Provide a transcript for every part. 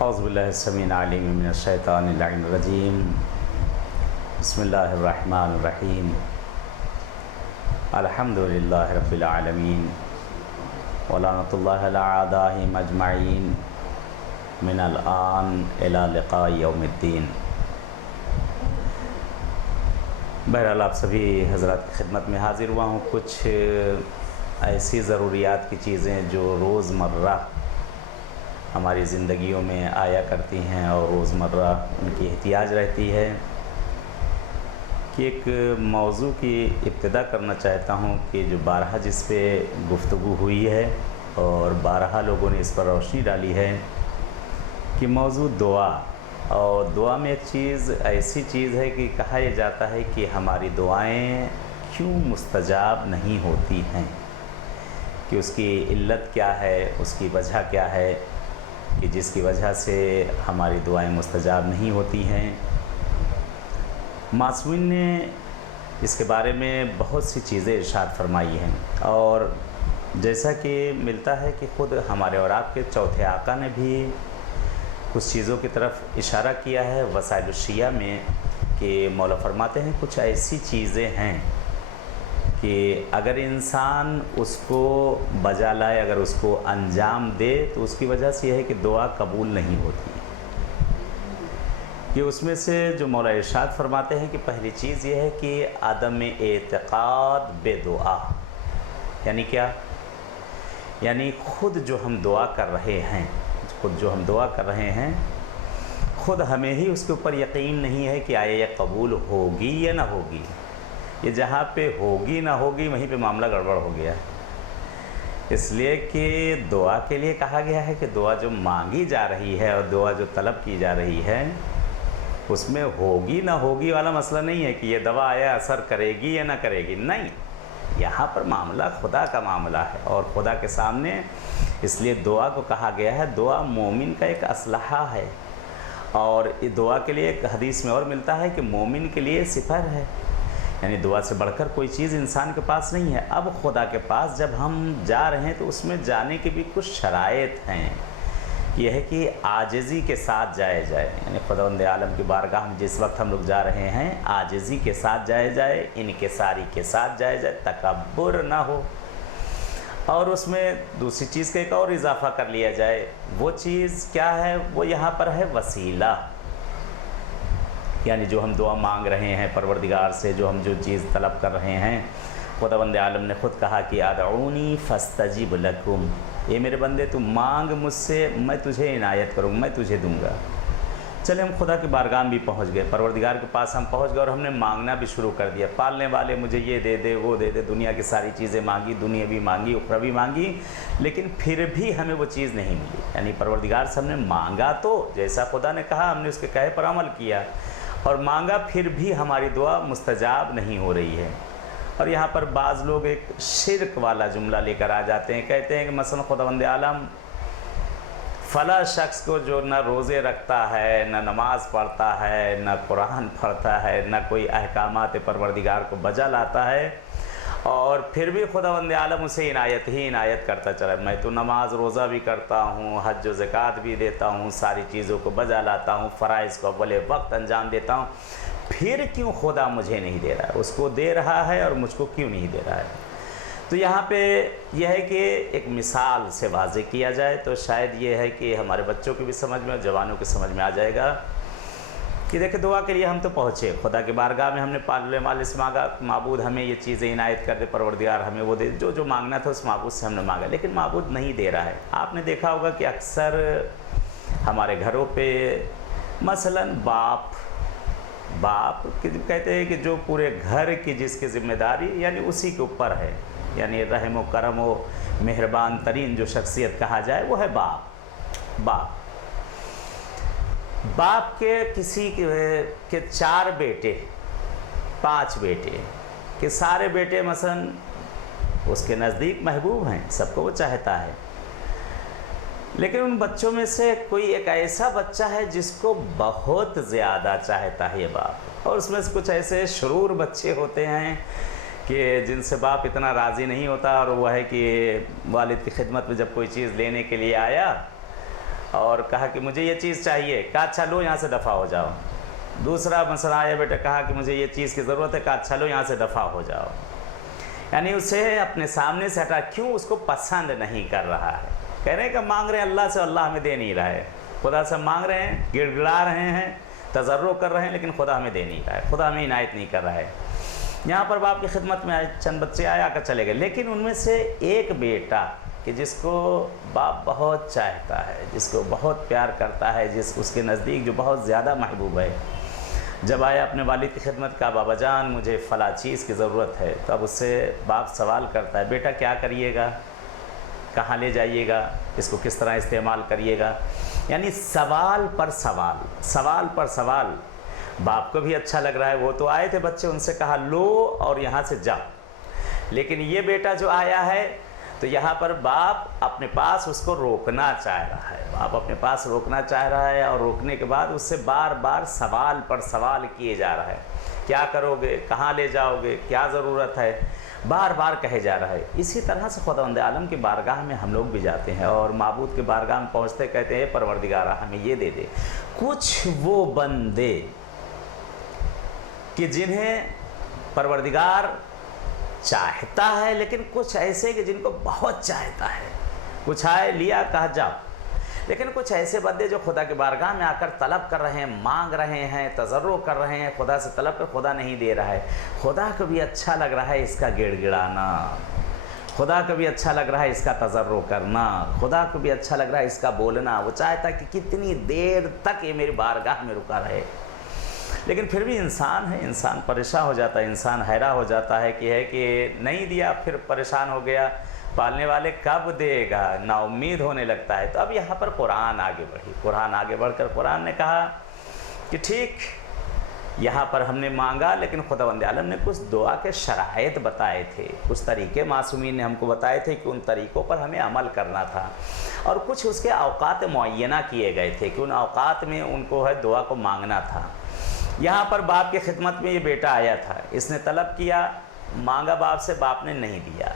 اعوذ باللہ السمیع العلیم من الشیطان اللعین الرجیم بسم اللہ الرحمن الرحیم الحمدللہ رب العالمین ولعنۃ اللہ علی اعدائہم اجمعین من الآن الی لقاء یوم الدین۔ بہرحال آپ سبھی حضرات کی خدمت میں حاضر ہوا ہوں۔ کچھ ایسی ضروریات کی چیزیں جو روزمرہ ہماری زندگیوں میں آیا کرتی ہیں اور روزمرہ ان کی احتیاج رہتی ہے، کہ ایک موضوع کی ابتدا کرنا چاہتا ہوں کہ جو بارہا جس پہ گفتگو ہوئی ہے اور بارہا لوگوں نے اس پر روشنی ڈالی ہے کہ موضوع دعا، اور دعا میں ایک چیز ایسی چیز ہے کہ کہا یہ جاتا ہے کہ ہماری دعائیں کیوں مستجاب نہیں ہوتی ہیں، کہ اس کی علت کیا ہے، اس کی وجہ کیا ہے کہ جس کی وجہ سے ہماری دعائیں مستجاب نہیں ہوتی ہیں۔ معصومین نے اس کے بارے میں بہت سی چیزیں ارشاد فرمائی ہیں، اور جیسا کہ ملتا ہے کہ خود ہمارے اور آپ کے چوتھے آقا نے بھی کچھ چیزوں کی طرف اشارہ کیا ہے وسائل الشیعہ میں، کہ مولا فرماتے ہیں کچھ ایسی چیزیں ہیں کہ اگر انسان اس کو بجا لائے، اگر اس کو انجام دے تو اس کی وجہ سے یہ ہے کہ دعا قبول نہیں ہوتی۔ کہ اس میں سے جو مولا ارشاد فرماتے ہیں کہ پہلی چیز یہ ہے کہ عدم اعتقاد بے دعا، یعنی کیا؟ یعنی خود جو ہم دعا کر رہے ہیں، خود ہمیں ہی اس کے اوپر یقین نہیں ہے کہ آیا یہ قبول ہوگی یا نہ ہوگی۔ یہ جہاں پہ ہوگی نہ ہوگی وہیں پہ معاملہ گڑبڑ ہو گیا، اس لیے کہ دعا کے لیے کہا گیا ہے کہ دعا جو مانگی جا رہی ہے اور دعا جو طلب کی جا رہی ہے اس میں ہوگی نہ ہوگی والا مسئلہ نہیں ہے کہ یہ دوا آیا اثر کرے گی یا نہ کرے گی، نہیں، یہاں پر معاملہ خدا کا معاملہ ہے اور خدا کے سامنے، اس لیے دعا کو کہا گیا ہے دعا مومن کا ایک اسلحہ ہے، اور دعا کے لیے ایک حدیث میں اور ملتا ہے کہ مومن کے لیے سپر ہے، یعنی دعا سے بڑھ کر کوئی چیز انسان کے پاس نہیں ہے۔ اب خدا کے پاس جب ہم جا رہے ہیں تو اس میں جانے کی بھی کچھ شرائط ہیں، یہ ہے کہ عاجزی کے ساتھ جائے جائے، یعنی خداوند عالم کی بارگاہ میں جس وقت ہم لوگ جا رہے ہیں عاجزی کے ساتھ جائے جائے، انکساری کے ساتھ جائے جائے، تکبر نہ ہو، اور اس میں دوسری چیز کا ایک اور اضافہ کر لیا جائے۔ وہ چیز کیا ہے؟ وہ یہاں پر ہے وسیلہ، یعنی جو ہم دعا مانگ رہے ہیں پروردگار سے، جو ہم جو چیز طلب کر رہے ہیں، خداوند عالم نے خود کہا کہ ادعونی فاستجب لکم، اے میرے بندے تو مانگ مجھ سے، میں تجھے عنایت کروں، میں تجھے دوں گا۔ چلے ہم خدا کی بارگاہ میں بھی پہنچ گئے، پروردگار کے پاس ہم پہنچ گئے اور ہم نے مانگنا بھی شروع کر دیا، پالنے والے مجھے یہ دے دے وہ دے دے، دنیا کی ساری چیزیں مانگی، دنیا بھی مانگی، اخروی مانگی، لیکن پھر بھی ہمیں وہ چیز نہیں ملی۔ یعنی پروردگار سے ہم نے مانگا تو جیسا خدا نے کہا، ہم نے اس کے کہے پر عمل کیا اور مانگا، پھر بھی ہماری دعا مستجاب نہیں ہو رہی ہے۔ اور یہاں پر بعض لوگ ایک شرک والا جملہ لے کر آ جاتے ہیں، کہتے ہیں کہ مثلا خداوند عالم فلاں شخص کو جو نہ روزے رکھتا ہے، نہ نماز پڑھتا ہے، نہ قرآن پڑھتا ہے، نہ کوئی احکامات پروردگار کو بجا لاتا ہے، اور پھر بھی خداوند عالم اسے عنایت ہی عنایت کرتا چلا، میں تو نماز روزہ بھی کرتا ہوں، حج و زکوٰۃ بھی دیتا ہوں، ساری چیزوں کو بجا لاتا ہوں، فرائض کو اول وقت انجام دیتا ہوں، پھر کیوں خدا مجھے نہیں دے رہا ہے؟ اس کو دے رہا ہے اور مجھ کو کیوں نہیں دے رہا ہے؟ تو یہاں پہ یہ ہے کہ ایک مثال سے واضح کیا جائے تو شاید یہ ہے کہ ہمارے بچوں کی بھی سمجھ میں اور جوانوں کی سمجھ میں آ جائے گا کہ دیکھیں دعا کے لیے ہم تو پہنچے خدا کی بارگاہ میں، ہم نے پالنے والے سے مانگا معبود ہمیں یہ چیزیں عنایت کر دے، پروردگار ہمیں وہ دے، جو مانگنا تھا اس معبود سے ہم نے مانگا، لیکن معبود نہیں دے رہا ہے۔ آپ نے دیکھا ہوگا کہ اکثر ہمارے گھروں پہ مثلاً باپ کہتے ہیں کہ جو پورے گھر کی جس کی ذمہ داری یعنی اسی کے اوپر ہے، یعنی رحم و کرم و مہربان ترین جو شخصیت کہا جائے وہ ہے باپ کے کسی کے 4 بیٹے 5 بیٹے کہ سارے بیٹے مثلا اس کے نزدیک محبوب ہیں، سب کو وہ چاہتا ہے، لیکن ان بچوں میں سے کوئی ایک ایسا بچہ ہے جس کو بہت زیادہ چاہتا ہے یہ باپ، اور اس میں سے کچھ ایسے شرور بچے ہوتے ہیں کہ جن سے باپ اتنا راضی نہیں ہوتا، اور وہ ہے کہ والد کی خدمت میں جب کوئی چیز لینے کے لیے آیا اور کہا کہ مجھے یہ چیز چاہیے، کہا اچھا لو یہاں سے دفع ہو جاؤ۔ دوسرا مسئلہ آیا بیٹا، کہا کہ مجھے یہ چیز کی ضرورت ہے، کہا اچھا لو یہاں سے دفع ہو جاؤ۔ یعنی اسے اپنے سامنے سے ہٹا، کیوں؟ اس کو پسند نہیں کر رہا ہے۔ کہہ رہے ہیں کہ مانگ رہے ہیں اللہ سے، اللہ ہمیں دے نہیں رہا ہے، خدا سے مانگ رہے ہیں، گڑ گڑا رہے ہیں، تضرع کر رہے ہیں، لیکن خدا ہمیں دے نہیں رہا ہے، خدا ہمیں عنایت نہیں کر رہا ہے۔ یہاں پر باپ کی خدمت میں آئے، چند بچے آئے، آ کر چلے گئے، لیکن ان میں سے ایک بیٹا کہ جس کو باپ بہت چاہتا ہے، جس کو بہت پیار کرتا ہے، اس کے نزدیک جو بہت زیادہ محبوب ہے، جب آیا اپنے والد کی خدمت کا، بابا جان مجھے فلاں چیز کی ضرورت ہے، تو اب اس سے باپ سوال کرتا ہے، بیٹا کیا کریے گا، کہاں لے جائیے گا، اس کو کس طرح استعمال کریے گا؟ یعنی سوال پر سوال، سوال پر سوال۔ باپ کو بھی اچھا لگ رہا ہے، وہ تو آئے تھے بچے، ان سے کہا لو اور یہاں سے جاؤ، لیکن یہ بیٹا جو آیا ہے تو یہاں پر باپ اپنے پاس اس کو روکنا چاہ رہا ہے، باپ اپنے پاس روکنا چاہ رہا ہے، اور روکنے کے بعد اس سے بار بار سوال پر سوال کیے جا رہا ہے، کیا کرو گے، کہاں لے جاؤ گے، کیا ضرورت ہے، بار بار کہے جا رہا ہے۔ اسی طرح سے خداوند عالم کی بارگاہ میں ہم لوگ بھی جاتے ہیں، اور معبود کی بارگاہ میں پہنچتے کہتے ہیں پروردگارا ہمیں یہ دے دے۔ کچھ وہ بندے کہ جنہیں پروردگار چاہتا ہے، لیکن کچھ ایسے کہ جن کو بہت چاہتا ہے، کچھ آئے لیا کہا جاؤ، لیکن کچھ ایسے بندے جو خدا کی بارگاہ میں آ کر طلب کر رہے ہیں، مانگ رہے ہیں، تضرع کر رہے ہیں، خدا سے طلب کر خدا نہیں دے رہا ہے، خدا کو بھی اچھا لگ رہا ہے اس کا گڑ گڑانا، خدا کو بھی اچھا لگ رہا ہے اس کا تضرع کرنا، خدا کو بھی اچھا لگ رہا ہے اس کا بولنا، وہ چاہتا ہے کہ کتنی دیر تک یہ میری بارگاہ میں رکا رہے، لیکن پھر بھی انسان ہے، انسان پریشان ہو جاتا ہے، انسان حیران ہو جاتا ہے کہ نہیں دیا، پھر پریشان ہو گیا، پالنے والے کب دے گا، نا امید ہونے لگتا ہے۔ تو اب یہاں پر قرآن آگے بڑھی، قرآن آگے بڑھ کر قرآن نے کہا کہ ٹھیک یہاں پر ہم نے مانگا، لیکن خداوند عالم نے کچھ دعا کے شرائط بتائے تھے، کچھ طریقے معصومین نے ہم کو بتائے تھے کہ ان طریقوں پر ہمیں عمل کرنا تھا، اور کچھ اس کے اوقات معینہ کیے گئے تھے کہ ان اوقات میں ان کو ہے دعا کو مانگنا تھا۔ یہاں پر باپ کی خدمت میں یہ بیٹا آیا تھا، اس نے طلب کیا، مانگا باپ سے، باپ نے نہیں دیا۔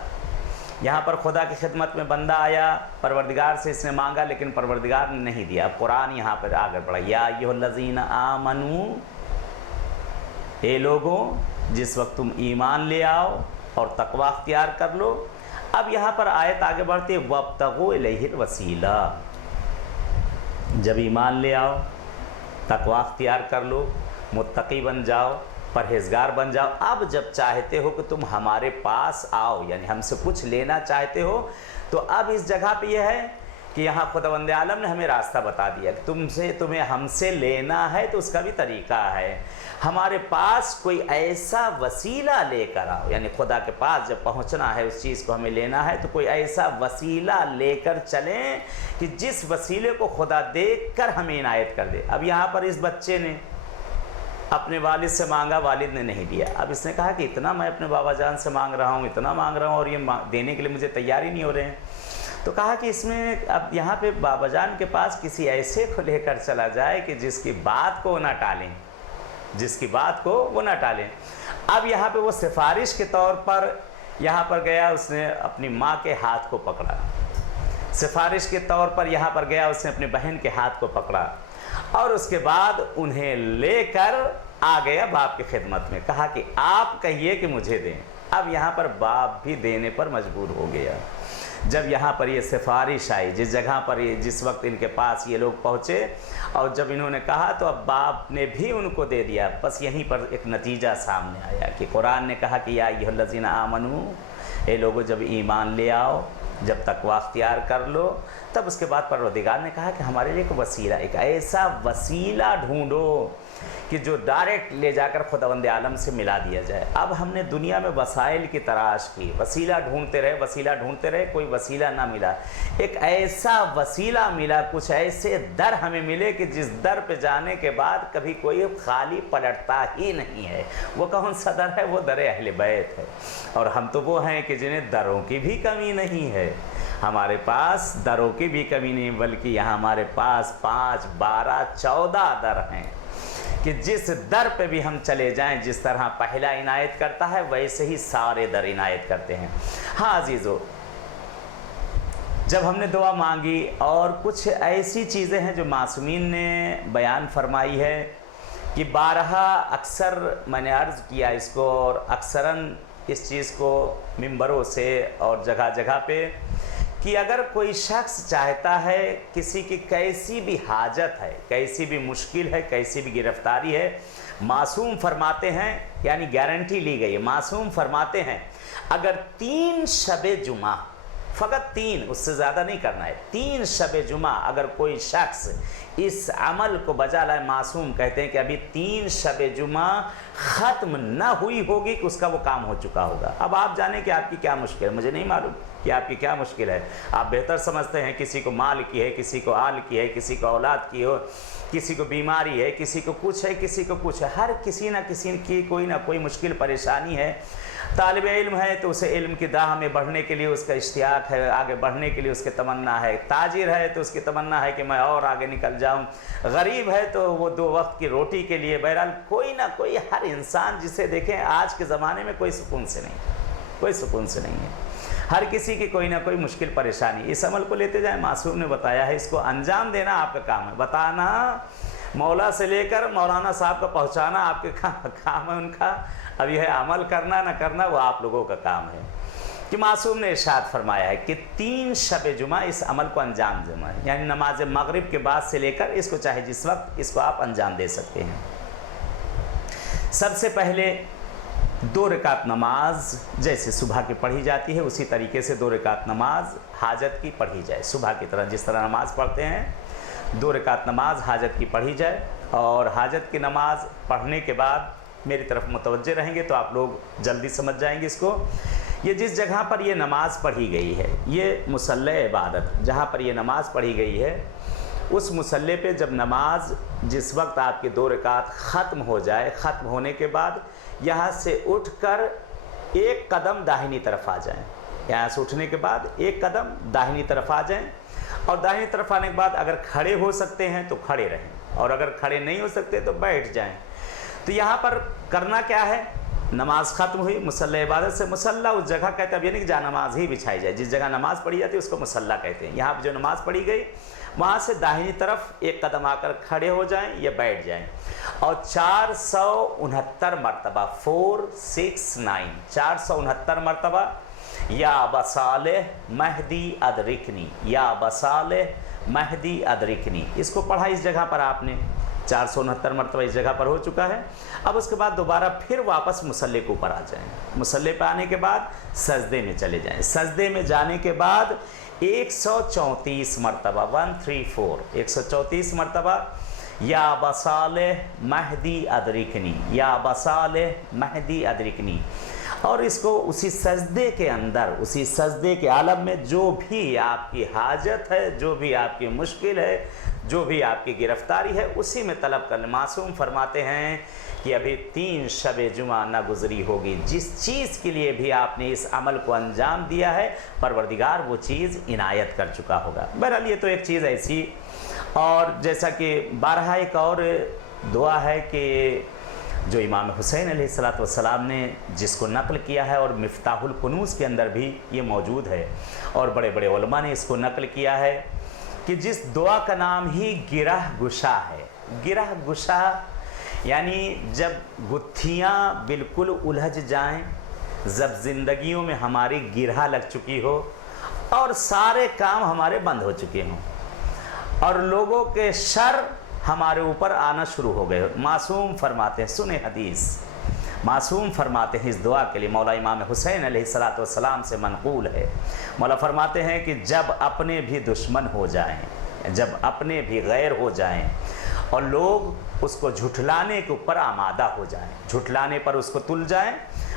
یہاں پر خدا کی خدمت میں بندہ آیا، پروردگار سے اس نے مانگا، لیکن پروردگار نے نہیں دیا۔ قرآن یہاں پر آگے بڑھا، یا ایھا الذین آمنو، اے لوگوں جس وقت تم ایمان لے آؤ اور تقوی اختیار کر لو۔ اب یہاں پر آیت آگے بڑھتی ہے، وابتغوا الیہ الوسیلہ، جب ایمان لے آؤ، تقوی اختیار کر لو، متقی بن جاؤ، پرہیزگار بن جاؤ، اب جب چاہتے ہو کہ تم ہمارے پاس آؤ، یعنی ہم سے کچھ لینا چاہتے ہو، تو اب اس جگہ پہ یہ ہے کہ یہاں خداوند عالم نے ہمیں راستہ بتا دیا کہ تمہیں ہم سے لینا ہے تو اس کا بھی طریقہ ہے، ہمارے پاس کوئی ایسا وسیلہ لے کر آؤ، یعنی خدا کے پاس جب پہنچنا ہے، اس چیز کو ہمیں لینا ہے تو کوئی ایسا وسیلہ لے کر چلیں کہ جس وسیلے کو خدا دیکھ کر ہمیں عنایت کر دے۔ اب یہاں پر اس بچے نے اپنے والد سے مانگا، والد نے نہیں دیا، اب اس نے کہا کہ اتنا میں اپنے بابا جان سے مانگ رہا ہوں، اتنا مانگ رہا ہوں، اور یہ دینے کے لیے مجھے تیار ہی نہیں ہو رہے ہیں، تو کہا کہ اس میں اب یہاں پہ بابا جان کے پاس کسی ایسے کو لے کر چلا جائے کہ جس کی بات کو نہ ٹالیں، جس کی بات کو وہ نہ ٹالیں۔ اب یہاں پہ وہ سفارش کے طور پر یہاں پر گیا، اس نے اپنی ماں کے ہاتھ کو پکڑا، سفارش کے طور پر یہاں پر گیا، اس نے اپنی بہن کے ہاتھ کو پکڑا، اور اس کے بعد انہیں لے کر آ گیا باپ کی خدمت میں، کہا کہ آپ کہیے کہ مجھے دیں۔ اب یہاں پر باپ بھی دینے پر مجبور ہو گیا۔ جب یہاں پر یہ سفارش آئی، جس جگہ پر جس وقت ان کے پاس یہ لوگ پہنچے، اور جب انہوں نے کہا تو اب باپ نے بھی ان کو دے دیا۔ بس یہیں پر ایک نتیجہ سامنے آیا کہ قرآن نے کہا کہ یا ایھا الذین آمنو، اے لوگوں جب ایمان لے آؤ، جب تقوی اختیار کر لو، تب اس کے بعد پروردگار نے کہا کہ ہمارے لیے ایک وسیلہ، ایک ایسا وسیلہ ڈھونڈو کہ جو ڈائریکٹ لے جا کر خداوند عالم سے ملا دیا جائے۔ اب ہم نے دنیا میں وسائل کی تلاش کی، وسیلہ ڈھونڈتے رہے، وسیلہ ڈھونڈتے رہے، کوئی وسیلہ نہ ملا، ایک ایسا وسیلہ ملا، کچھ ایسے در ہمیں ملے کہ جس در پہ جانے کے بعد کبھی کوئی خالی پلٹتا ہی نہیں ہے۔ وہ کون سا در ہے؟ وہ در اہل بیت ہے، اور ہم تو وہ ہیں کہ جنہیں دروں کی بھی کمی نہیں ہے، ہمارے پاس دروں کی بھی کمی نہیں، بلکہ یہاں ہمارے پاس 5، 12، 14 در ہیں کہ جس در پہ بھی ہم چلے جائیں، جس طرح پہلا عنایت کرتا ہے ویسے ہی سارے در عنایت کرتے ہیں۔ ہاں عزیزو، जब हमने दुआ मांगी और कुछ ऐसी चीज़ें हैं जो मासूमीन ने बयान फरमाई है कि बारहा अक्सर मैंने अर्ज़ किया इसको, और अक्सरन इस चीज़ को मिंबरों से और जगह जगह पे, कि अगर कोई शख्स चाहता है, किसी की कैसी भी हाजत है, कैसी भी मुश्किल है, कैसी भी गिरफ्तारी है, मासूम फरमाते हैं, यानी गारंटी ली गई है, मासूम फरमाते हैं अगर 3 शबे जुमा, फ़कत 3, उससे ज़्यादा नहीं करना है, 3 शबे जुमा अगर कोई शख्स इस अमल को बजा लाए, मासूम कहते हैं कि अभी 3 शबे जुमा ख़त्म न हुई होगी कि उसका वो काम हो चुका होगा। अब आप जाने कि आपकी क्या मुश्किल है, मुझे नहीं मालूम कि आपकी क्या मुश्किल है, आप बेहतर समझते हैं, किसी को माल की है, किसी को आल की है, किसी को औलाद की हो, किसी को बीमारी है, किसी को कुछ है, किसी को कुछ है, हर किसी न किसी की कोई ना कोई मुश्किल परेशानी है। तालिब इल्म है तो उसे इल्म की दाह में बढ़ने के लिए उसका इश्तियाक है, आगे बढ़ने के लिए उसकी तमन्ना है। ताजिर है तो उसकी तमन्ना है कि मैं और आगे निकल जाऊं। गरीब है तो वो 2 वक्त की रोटी के लिए, बहरहाल कोई ना कोई, हर इंसान जिसे देखें आज के ज़माने में कोई सुकून से नहीं, कोई सुकून से नहीं है, हर किसी की कोई ना कोई मुश्किल परेशानी। इस अमल को लेते जाए, मासूम ने बताया है, इसको अंजाम देना आपका काम है, बताना मौला से लेकर मौलाना साहब का पहुँचाना आपके काम है उनका। अब यह अमल करना ना करना वो आप लोगों का काम है। कि मासूम ने इरशाद फरमाया है कि 3 शबे जुमा इस अमल को अंजाम देना है, यानी नमाज मगरिब के बाद से लेकर इसको चाहे जिस वक्त इसको आप अंजाम दे सकते हैं। सबसे पहले 2 रकात नमाज जैसे सुबह की पढ़ी जाती है, उसी तरीके से 2 रकात नमाज हाजत की पढ़ी जाए। सुबह की तरह जिस तरह नमाज पढ़ते हैं 2 रकात नमाज हाजत की पढ़ी जाए। और हाजत की नमाज पढ़ने के बाद मेरी तरफ मुतवज्जे रहेंगे तो आप लोग जल्दी समझ जाएंगे इसको। ये जिस जगह पर ये नमाज पढ़ी गई है, ये मुसल्ले इबादत जहाँ पर ये नमाज पढ़ी गई है, उस मुसल्ले पे जब नमाज जिस वक्त आपकी 2 रकात ख़त्म हो जाए, ख़त्म होने के बाद यहाँ से उठकर 1 कदम दाहिनी तरफ आ जाएं। यहाँ से उठने के बाद 1 कदम दाहिनी तरफ आ जाएं, और दाहिनी तरफ आने के बाद अगर खड़े हो सकते हैं तो खड़े रहें, और अगर खड़े नहीं हो सकते तो बैठ जाएं। तो यहाँ पर करना क्या है, नमाज ख़त्म हुई, मुसल्ला इबादत से, मुसल्ला उस जगह कहते हैं, अब ये नहीं कि जहाँ नमाज ही बिछाई जाए, जिस जगह नमाज पढ़ी जाती है उसको मुसल्ला कहते हैं। यहाँ पर जो नमाज पढ़ी गई वहाँ से दाहिनी तरफ 1 कदम आकर खड़े हो जाएं या बैठ जाएं, और 469 मरतबा 469 469 मरतबा या बसाले महदी अदरिकनी, या बसाले महदी अदरिकनी, इसको पढ़ा इस जगह पर आपने 469 मरतबा इस जगह पर हो चुका है। अब उसके बाद दोबारा फिर वापस मुसल्ले के ऊपर आ जाएं। मुसल्ले पे आने के बाद सजदे में चले जाएं। सजदे में जाने के बाद 134 मरतबा 134 134 मरतबा या बसाले महदी अदरिकनी, या बसाले महदी अदरिकनी, और इसको उसी सजदे के अंदर, उसी सजदे के आलम में जो भी आपकी हाजत है, जो भी आपकी मुश्किल है, जो भी आपकी गिरफ्तारी है, उसी में तलब कर। मासूम फरमाते हैं कि अभी 3 शबे जुमा न गुजरी होगी, जिस चीज़ के लिए भी आपने इस अमल को अंजाम दिया है परवरदिगार वो चीज़ इनायत कर चुका होगा। बहरहाल ये तो एक चीज़ ऐसी, और जैसा कि बारहा एक और दुआ है कि जो इमाम हुसैन अलैहिस्सलाम ने जिसको नक़ल किया है, और मिफ्ताहुल कुनूज़ के अंदर भी ये मौजूद है, और बड़े बड़े उलमा ने इसको नक़ल किया है, कि जिस दुआ का नाम ही गिरह गुशा है। गिरह गुशा यानी जब गुत्थियाँ बिल्कुल उलझ जाएं, जब ज़िंदगियों में हमारी गिरह लग चुकी हो और सारे काम हमारे बंद हो चुके हों, और लोगों के शर हमारे ऊपर आना शुरू हो गए। मासूम फरमाते हैं, सुने हदीस, मासूम फरमाते हैं इस दुआ के लिए, मौला इमाम हुसैन अलैहिस्सलाम से मनक़ूल है। मौला फरमाते हैं कि जब अपने भी दुश्मन हो जाएं, जब अपने भी गैर हो जाएं, और लोग उसको झुठलाने के ऊपर आमादा हो जाएं, झुठलाने पर उसको तुल जाएं,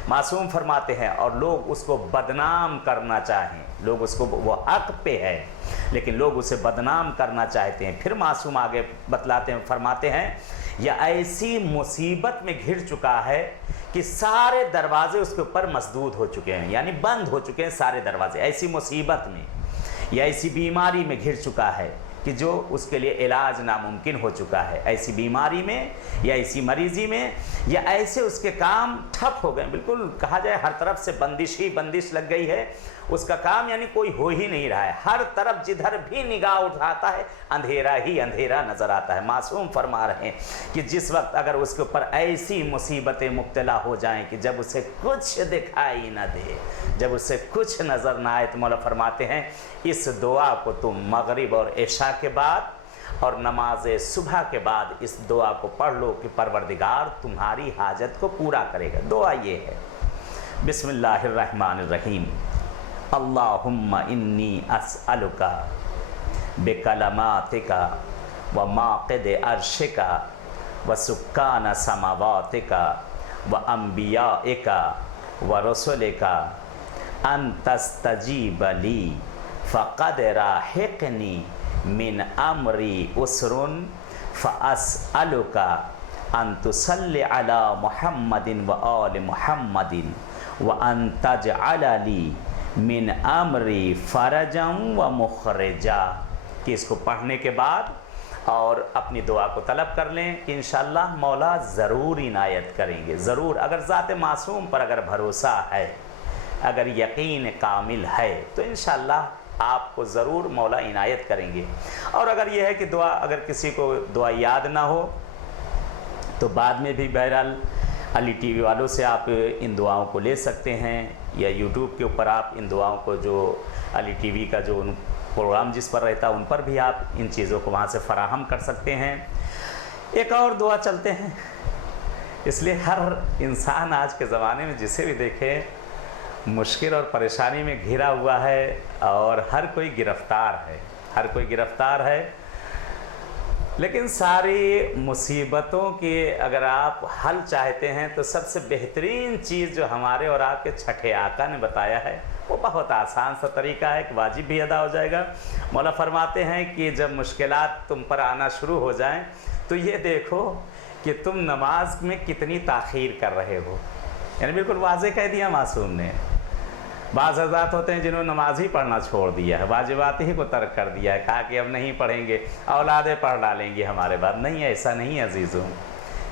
मासूम फरमाते हैं, और लोग उसको बदनाम करना चाहें, लोग उसको, वो हक़ पे है लेकिन लोग उसे बदनाम करना चाहते हैं। फिर मासूम आगे बतलाते हैं, फरमाते हैं, यह ऐसी मुसीबत में घिर चुका है कि सारे दरवाजे उसके ऊपर मसदूद हो चुके हैं, यानी बंद हो चुके हैं सारे दरवाजे। ऐसी मुसीबत में या ऐसी बीमारी में घिर चुका है कि जो उसके लिए इलाज नामुमकिन हो चुका है। ऐसी बीमारी में या ऐसी मरीज़ी में, या ऐसे उसके काम ठप हो गए, बिल्कुल कहा जाए हर तरफ से बंदिश ही बंदिश लग गई है, उसका काम यानी कोई हो ही नहीं रहा है, हर तरफ जिधर भी निगाह उठाता है अंधेरा ही अंधेरा नज़र आता है। मासूम फरमा रहे हैं कि जिस वक्त अगर उसके ऊपर ऐसी मुसीबतें मुब्तला हो जाएं कि जब उसे कुछ दिखाई ना दे, जब उसे कुछ नज़र ना आए, तो मौला फरमाते हैं इस दुआ को तुम मगरिब और इशा के बाद और नमाज सुबह के बाद इस दुआ को पढ़ लो कि परवरदिगार तुम्हारी हाजत को पूरा करेगा। दुआ ये है, बिस्मिल्लाहिर्रहमानिर्रहीम, अल्लाहुम्मा इन्नी अस्अलुका बिकलमातिका व माक़िद अर्शिका व सुक्कान समावातिका व अंबियाइका व रसूलिका अन तस्तजीब ली फ़क़द राहिक़नी मिन अमरी उसरुन फ़अस्अलुका अन तुसल्लि अला मुहम्मदिन व आल मुहम्मदिन व अन तजअल ली मिन अमरी फ़रजन व मुख़रजा। कि इसको पढ़ने के बाद और अपनी दुआ को तलब कर लें कि इंशाअल्लाह मौला ज़रूर इनायत करेंगे, ज़रूर। अगर ज़ात मासूम पर अगर भरोसा है, अगर यकीन कामिल है, तो इंशाअल्लाह आपको ज़रूर मौला इनायत करेंगे। और अगर यह है कि दुआ, अगर किसी को दुआ याद ना हो तो बाद में भी बहरहाल अली टीवी वालों से आप इन दुआओं को ले सकते हैं, या यूट्यूब के ऊपर आप इन दुआओं को, जो अली टीवी का जो प्रोग्राम जिस पर रहता है उन पर भी आप इन चीज़ों को वहाँ से फराहम कर सकते हैं। एक और दुआ चलते हैं, इसलिए हर इंसान आज के ज़माने में जिसे भी देखे मुश्किल और परेशानी में घिरा हुआ है, और हर कोई गिरफ़्तार है, हर कोई गिरफ़्तार है। लेकिन सारी मुसीबतों के अगर आप हल चाहते हैं तो सबसे बेहतरीन चीज़ जो हमारे और आपके छठे आका ने बताया है वो बहुत आसान सा तरीका है कि वाजिब भी अदा हो जाएगा। मौला फरमाते हैं कि जब मुश्किलात तुम पर आना शुरू हो जाएं तो ये देखो कि तुम नमाज में कितनी ताख़ीर कर रहे हो। यानी बिल्कुल वाज़े कह दिया मासूम ने। बाज़ हज़रात होते हैं जिन्होंने नमाज ही पढ़ना छोड़ दिया है, वाजिबात ही को तर्क कर दिया है, कहा कि अब नहीं पढ़ेंगे, औलादें पढ़ डालेंगी हमारे बाद। नहीं, ऐसा नहीं है अजीज़ों।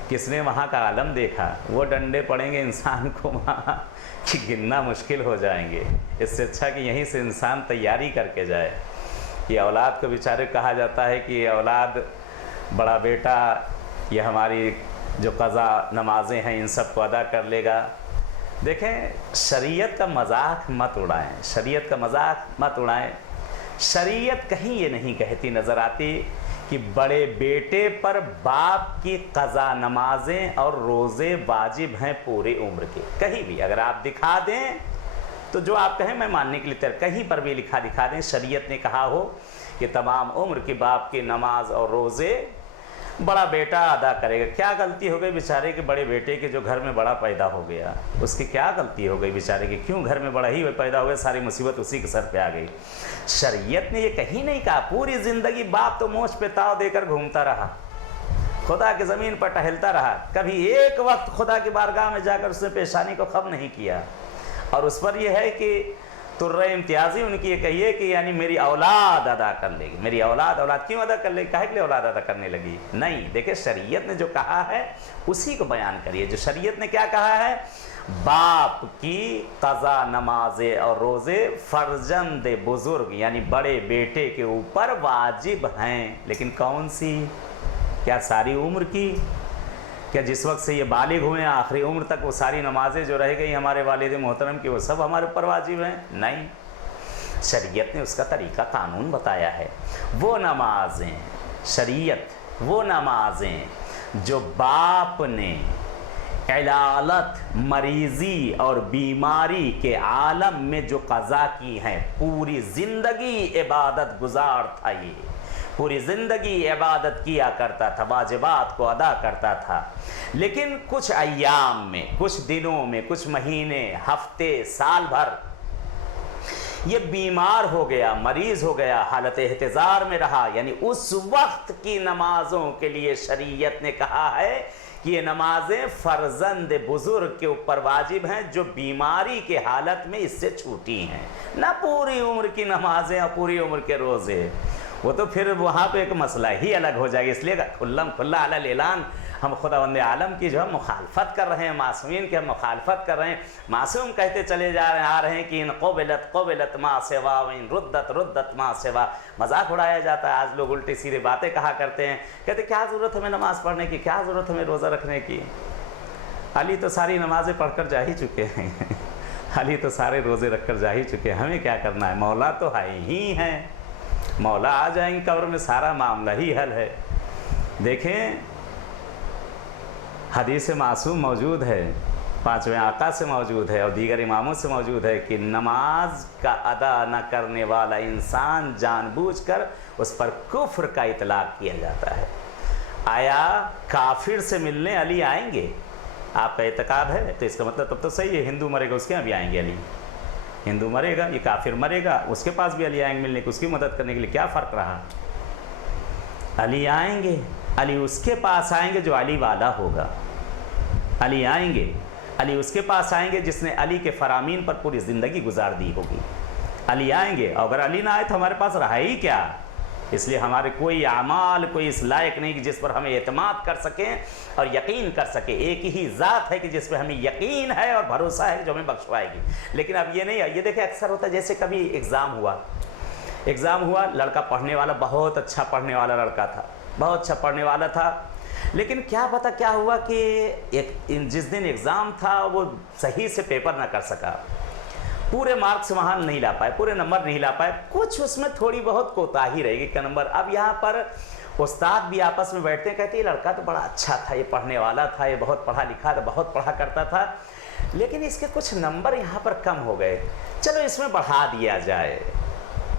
किसने वहाँ का आलम देखा? वो डंडे पड़ेंगे इंसान को वहाँ कि गिनना मुश्किल हो जाएंगे। इससे अच्छा कि यहीं से इंसान तैयारी करके जाए। कि औलाद को बेचारे कहा जाता है कि औलाद, बड़ा बेटा ये हमारी जो क़ज़ा नमाज़ें हैं इन सब को अदा कर लेगा। देखें, शरीयत का मजाक मत उड़ाएं, शरीयत का मजाक मत उड़ाएं। शरीयत कहीं ये नहीं कहती नज़र आती कि बड़े बेटे पर बाप की क़ज़ा नमाजें और रोज़े वाजिब हैं पूरी उम्र के। कहीं भी अगर आप दिखा दें तो जो आप कहें मैं मानने के लिए तैयार, कहीं पर भी लिखा दिखा दें शरीयत ने कहा हो कि तमाम उम्र के बाप की नमाज और रोज़े बड़ा बेटा अदा करेगा। क्या गलती हो गई बेचारे के बड़े बेटे के जो घर में बड़ा पैदा हो गया? उसकी क्या गलती हो गई बेचारे की? क्यों घर में बड़ा ही पैदा हो गया, सारी मुसीबत उसी के सर पे आ गई? शरीयत ने ये कहीं नहीं कहा। पूरी ज़िंदगी बाप तो मोछ पे ताव देकर घूमता रहा, खुदा की ज़मीन पर टहलता रहा, कभी एक वक्त खुदा की बारगाह में जाकर उसने पेशानी को खम नहीं किया। और उस पर यह है कि तुर्रे इम्तियाज़ी उनकी ये कही है कि यानी मेरी औलाद अदा कर लेगी, मेरी औलाद। औलाद क्यों अदा कर लेगी? काहे के लिए औलाद अदा करने लगी? नहीं, देखिए शरीयत ने जो कहा है उसी को बयान करिए। जो शरीयत ने क्या कहा है? बाप की क़ज़ा नमाज़े और रोज़े फ़र्जंद बुज़ुर्ग यानी बड़े बेटे के ऊपर वाजिब हैं। लेकिन कौन सी? क्या सारी उम्र की? क्या जिस वक्त से ये बालिग हुए हैं आखिरी उम्र तक वो सारी नमाजें जो रह गई हमारे वालिद मोहतरम की वो सब हमारे ऊपर वाजिब हैं? नहीं, शरीयत ने उसका तरीक़ा कानून बताया है। वो नमाजें, शरीयत वो नमाजें जो बाप ने इलालत, मरीज़ी और बीमारी के आलम में जो क़ज़ा की हैं, पूरी ज़िंदगी इबादत गुजार था, ये पूरी ज़िंदगी इबादत किया करता था, वाजिबात को अदा करता था। लेकिन कुछ अय्याम में, कुछ दिनों में, कुछ महीने, हफ्ते, साल भर ये बीमार हो गया, मरीज़ हो गया, हालत एहतिज़ार में रहा। यानी उस वक्त की नमाज़ों के लिए शरीयत ने कहा है कि ये नमाजें फ़र्जंद बुज़ुर्ग के ऊपर वाजिब हैं जो बीमारी के हालत में इससे छूटी हैं। ना पूरी उम्र की नमाजें और पूरी उम्र के रोज़े। वो तो फिर वहाँ पे एक मसला ही अलग हो जाएगा। इसलिए खुल्लम खुल्ला अलल ऐलान हम खुदावंद आलम की जो है मुखालफत कर रहे हैं, मासूमीन की हम मुखालफत कर रहे हैं। मासूम कहते चले आ रहे हैं कि इन क़ुबिलत मा सिवा व इन रुद्दत मा सिवा। मजाक उड़ाया जाता है। आज लोग उल्टी सीधे बातें कहा करते हैं, कहते क्या ज़रूरत हमें नमाज़ पढ़ने की, क्या ज़रूरत हमें रोज़ा रखने की। अली तो सारी नमाज़ें पढ़कर जा ही चुके हैं अली तो सारे रोज़े रखकर जा ही चुके हैं, हमें क्या करना है। मौला तो है ही हैं, मौला आ जाएंगे कब्र में, सारा मामला ही हल है। देखें हदीस मासूम मौजूद है, पांचवें आका से मौजूद है और दीगर इमामों से मौजूद है कि नमाज का अदा न करने वाला इंसान जानबूझकर उस पर कुफ्र का इतलाक किया जाता है। आया काफिर से मिलने अली आएंगे, आपका एतकाद है तो इसका मतलब तब तो सही है, हिंदू मरेगा उसके यहाँ भी आएंगे अली। हिंदू मरेगा, ये काफिर मरेगा, उसके पास भी अली आएंगे मिलने को, उसकी मदद करने के लिए। क्या फ़र्क रहा? अली आएंगे, अली उसके पास आएंगे जो अली वाला होगा। अली आएंगे, अली उसके पास आएंगे जिसने अली के फरामीन पर पूरी ज़िंदगी गुजार दी होगी। अली आएंगे, अगर अली ना आए तो हमारे पास रहा ही क्या। इसलिए हमारे कोई आमाल कोई इस लायक नहीं कि जिस पर हमें एतमाद कर सकें और यकीन कर सके। एक ही ज़ात है कि जिस पर हमें यकीन है और भरोसा है जो हमें बख्शवाएगी। लेकिन अब ये नहीं है, ये देखें अक्सर होता है, जैसे कभी एग्ज़ाम हुआ, लड़का पढ़ने वाला, बहुत अच्छा पढ़ने वाला लड़का था, बहुत अच्छा पढ़ने वाला था, लेकिन क्या पता क्या हुआ कि जिस दिन एग्ज़ाम था वो सही से पेपर ना कर सका, पूरे मार्क्स वहाँ नहीं ला पाए, पूरे नंबर नहीं ला पाए, कुछ उसमें थोड़ी बहुत कोताही रहेगी का नंबर। अब यहाँ पर उस्ताद भी आपस में बैठते हैं, कहते ये लड़का तो बड़ा अच्छा था, ये पढ़ने वाला था, ये बहुत पढ़ा लिखा था, बहुत पढ़ा करता था, लेकिन इसके कुछ नंबर यहाँ पर कम हो गए, चलो इसमें बढ़ा दिया जाए।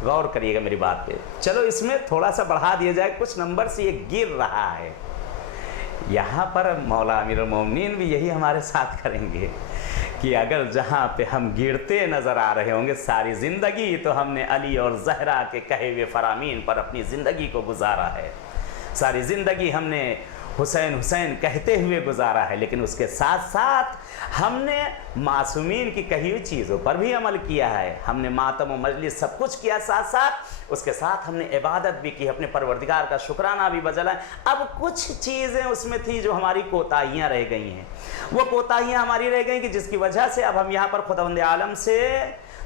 गौर करिएगा मेरी बात पे, चलो इसमें थोड़ा सा बढ़ा दिया जाए, कुछ नंबर से ये गिर रहा है। यहाँ पर मौला अमीरुल मोमिनीन भी यही हमारे साथ करेंगे कि अगर जहाँ पे हम गिरते नज़र आ रहे होंगे सारी ज़िंदगी, तो हमने अली और ज़हरा के कहे हुए फरामीन पर अपनी ज़िंदगी को गुजारा है, सारी ज़िंदगी हमने हुसैन हुसैन कहते हुए गुजारा है, लेकिन उसके साथ साथ हमने मासूमीन की कही हुई चीज़ों पर भी अमल किया है। हमने मातम और मजलिस सब कुछ किया, साथ साथ उसके साथ हमने इबादत भी की, अपने परवरदिगार का शुक्राना भी बजला है। अब कुछ चीज़ें उसमें थी जो हमारी कोताहियाँ रह गई हैं, वो कोताहियाँ हमारी रह गई कि जिसकी वजह से अब हम यहाँ पर खुदावंद आलम से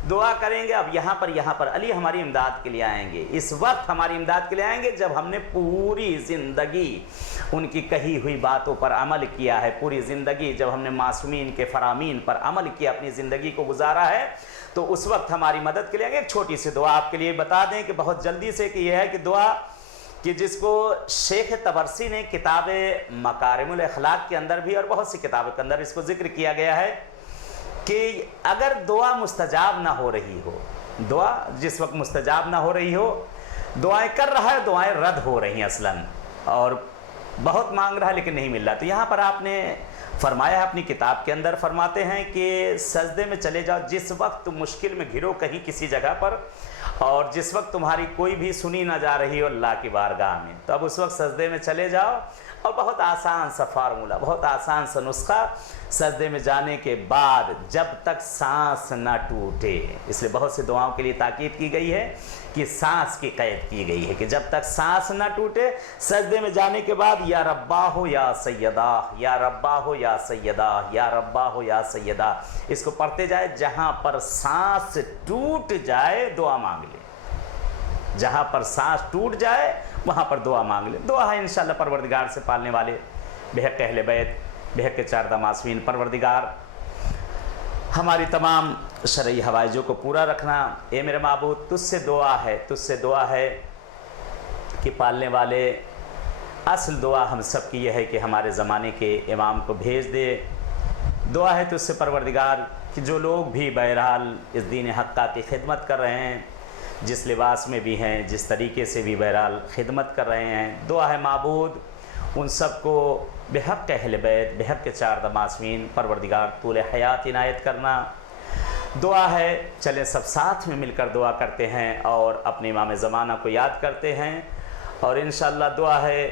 दुआ करेंगे। अब यहाँ पर अली हमारी इमदाद के लिए आएंगे, इस वक्त हमारी इमदाद के लिए आएंगे जब हमने पूरी ज़िंदगी उनकी कही हुई बातों पर अमल किया है, पूरी ज़िंदगी जब हमने मासूमीन के फरामीन पर अमल किया, अपनी ज़िंदगी को गुजारा है, तो उस वक्त हमारी मदद के लिए आएंगे। एक छोटी सी दुआ आपके लिए बता दें कि बहुत जल्दी से, कि यह है कि दुआ कि जिसको शेख तबरसी ने किताब मकारिमुल अखलाक के अंदर भी और बहुत सी किताबों के अंदर इसको जिक्र किया गया है कि अगर दुआ मुस्तजाब ना हो रही हो, दुआ जिस वक्त मुस्तजाब ना हो रही हो, दुआएं कर रहा है, दुआएं रद्द हो रही हैं असलन, और बहुत मांग रहा है लेकिन नहीं मिल रहा, तो यहाँ पर आपने फरमाया है अपनी किताब के अंदर, फरमाते हैं कि सजदे में चले जाओ जिस वक्त तुम मुश्किल में घिरो कहीं किसी जगह पर, और जिस वक्त तुम्हारी कोई भी सुनी ना जा रही हो अल्लाह की बारगाह में, तो अब उस वक्त सजदे में चले जाओ। और बहुत आसान सा फार्मूला, बहुत आसान सा नुस्खा, सजदे में जाने के बाद जब तक सांस ना टूटे, इसलिए बहुत सी दुआओं के लिए ताकीद की गई है कि सांस की कैद की गई है कि जब तक सांस ना टूटे, सजदे में जाने के बाद या रब्बा हो या सैयदा, या रब्बा हो या सैयदा, या रब्बा हो या सैयदा, इसको पढ़ते जाए। जहाँ पर सांस टूट जाए दुआ मांग ले, जहाँ पर सांस टूट जाए वहाँ पर दुआ मांग ले। दुआ है इंशाअल्लाह परवरदिगार से पालने वाले बेहक अहले बैत, बेहक के चारदा मासूमीन, परवरदिगार हमारी तमाम शरई हवाइजों को पूरा रखना। ए मेरे माबूद, तुझसे दुआ है कि पालने वाले, असल दुआ हम सब की यह है कि हमारे ज़माने के इमाम को भेज दे। दुआ है तुझसे परवरदिगार कि जो लोग भी बहरहाल इस दीन हक़्क़ा की खिदमत कर रहे हैं, जिस लिबास में भी हैं, जिस तरीके से भी बहरहाल खिदमत कर रहे हैं, दुआ है माबूद उन सब को बेहक अहले बैत, बेहक के चारदा मासूमीन, परवरदिगार तूल हयात इनायत करना। दुआ है चले सब साथ में मिलकर दुआ करते हैं और अपने इमाम ज़माना को याद करते हैं, और इंशाअल्लाह दुआ है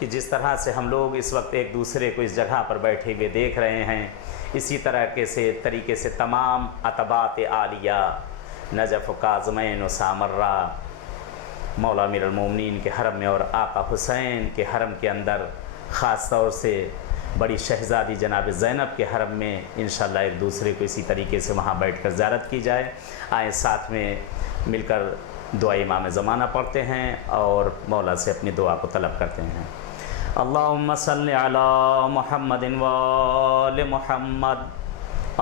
कि जिस तरह से हम लोग इस वक्त एक दूसरे को इस जगह पर बैठे हुए देख रहे हैं, इसी तरह के तरीके से तमाम अतबात आलिया, नजफ़ काज़मैन सामर्रा, مولا امیر المومنین کے حرم میں اور آقا حسین کے حرم کے اندر خاص طور سے بڑی شہزادی جناب زینب کے حرم میں انشاءاللہ ایک دوسرے کو اسی طریقے سے وہاں بیٹھ کر زیارت کی جائے. آئیں ساتھ میں مل کر دعا امام زمانہ پڑھتے ہیں اور مولا سے اپنی دعا کو طلب کرتے ہیں. اللہم صلی علی محمد و آل محمد.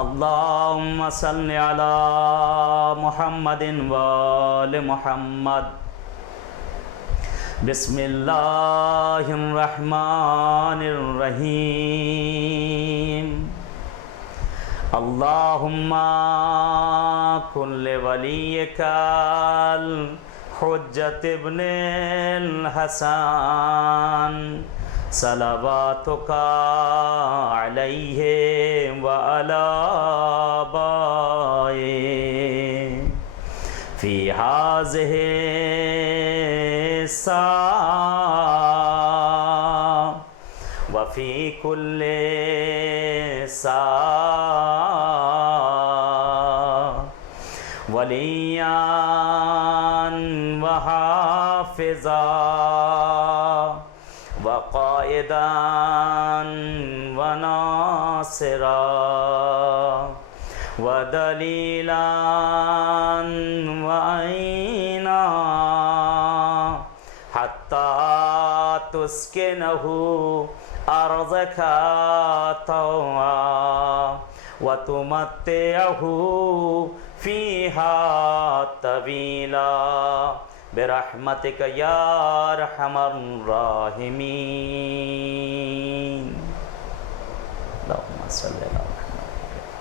اللہم صلی علی محمد و آل محمد. بسم اللہ الرحمن الرحیم. اللہم کن لولیک الحجۃ ابن الحسن صلواتک علیہ وعلی آبائہ فی ہذہ الساعۃ وفی کل ساعۃ ولیاً وحافظا وقائدا وناصرا ودلیلا وعینا حتی تسکنہ ارضک طوعا وتمتعہ فیہا طویلا برحمتک یا ارحم الراحمین. اللہم صلی اللہ